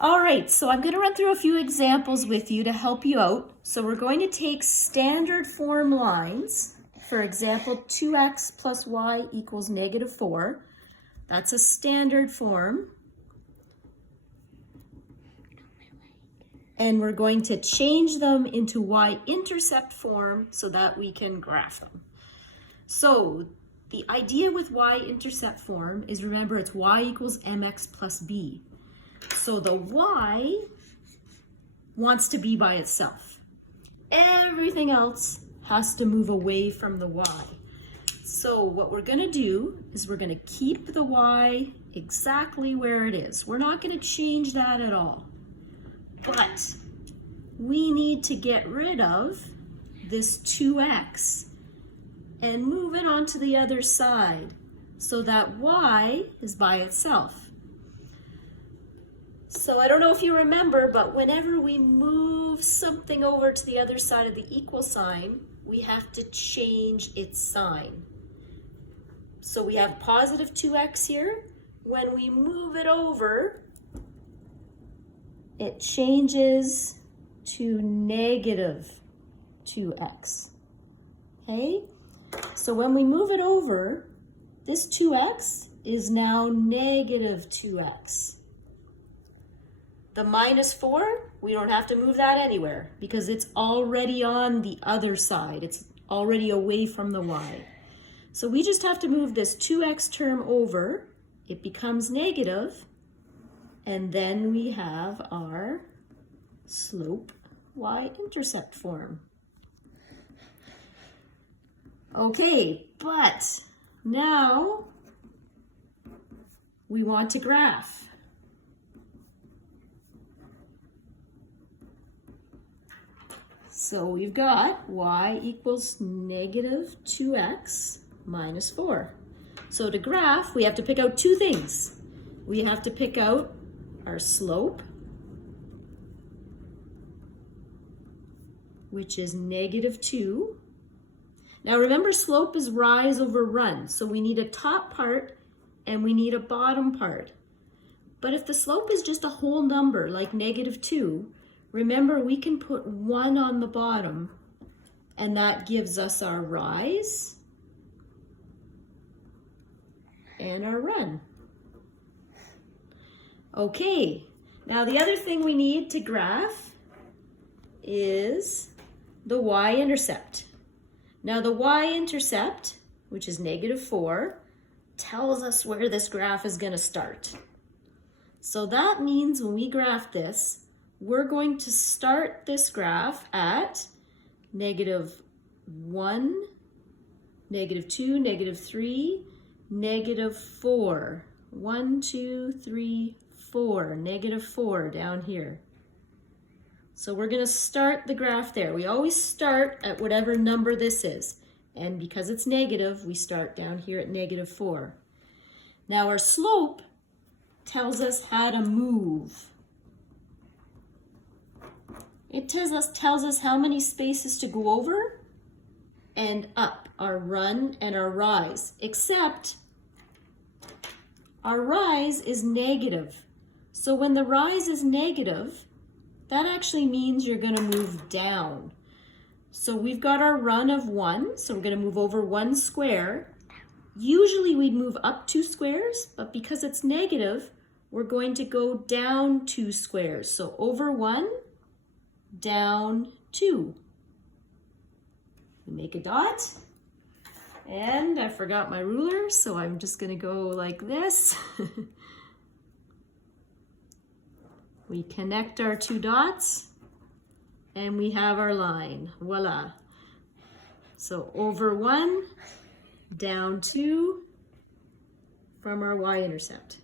All right, so I'm going to run through a few examples with you to help you out. So we're going to take standard form lines. For example, 2x plus y equals -4. That's a standard form. And we're going to change them into y-intercept form so that we can graph them. So the idea with y-intercept form is, remember, it's y equals mx plus b. So the y wants to be by itself. Everything else has to move away from the y. So what we're going to do is we're going to keep the y exactly where it is. We're not going to change that at all. But we need to get rid of this 2x and move it onto the other side so that y is by itself. So I don't know if you remember, but whenever we move something over to the other side of the equal sign, we have to change its sign. So we have positive 2x here. When we move it over, it changes to negative 2x. Okay? So when we move it over, this 2x is now negative 2x. The -4, we don't have to move that anywhere because it's already on the other side. It's already away from the y. So we just have to move this 2x term over. It becomes negative. And then we have our slope y-intercept form. Okay, but now we want to graph. So we've got y equals -2x minus 4. So to graph, we have to pick out two things. We have to pick out our slope, which is -2. Now remember, slope is rise over run, so we need a top part and we need a bottom part. But if the slope is just a whole number, like -2, remember we can put 1 on the bottom, and that gives us our rise and our run. Okay, now the other thing we need to graph is the y-intercept. Now the y-intercept, which is -4, tells us where this graph is going to start. So that means when we graph this, we're going to start this graph at -1, -2, -3, -4. 1, 2, 3, 4, -4 down here. So we're going to start the graph there. We always start at whatever number this is. And because it's negative, we start down here at -4. Now our slope tells us how to move. It tells us how many spaces to go over and up, our run and our rise, except our rise is negative. So when the rise is negative, that actually means you're going to move down. So we've got our run of 1, so we're going to move over 1 square. Usually we'd move up 2 squares, but because it's negative, we're going to go down 2 squares. So over 1, down 2. We make a dot, and I forgot my ruler, so I'm just going to go like this. We connect our 2 dots, and we have our line. Voila. So over 1, down 2 from our y-intercept.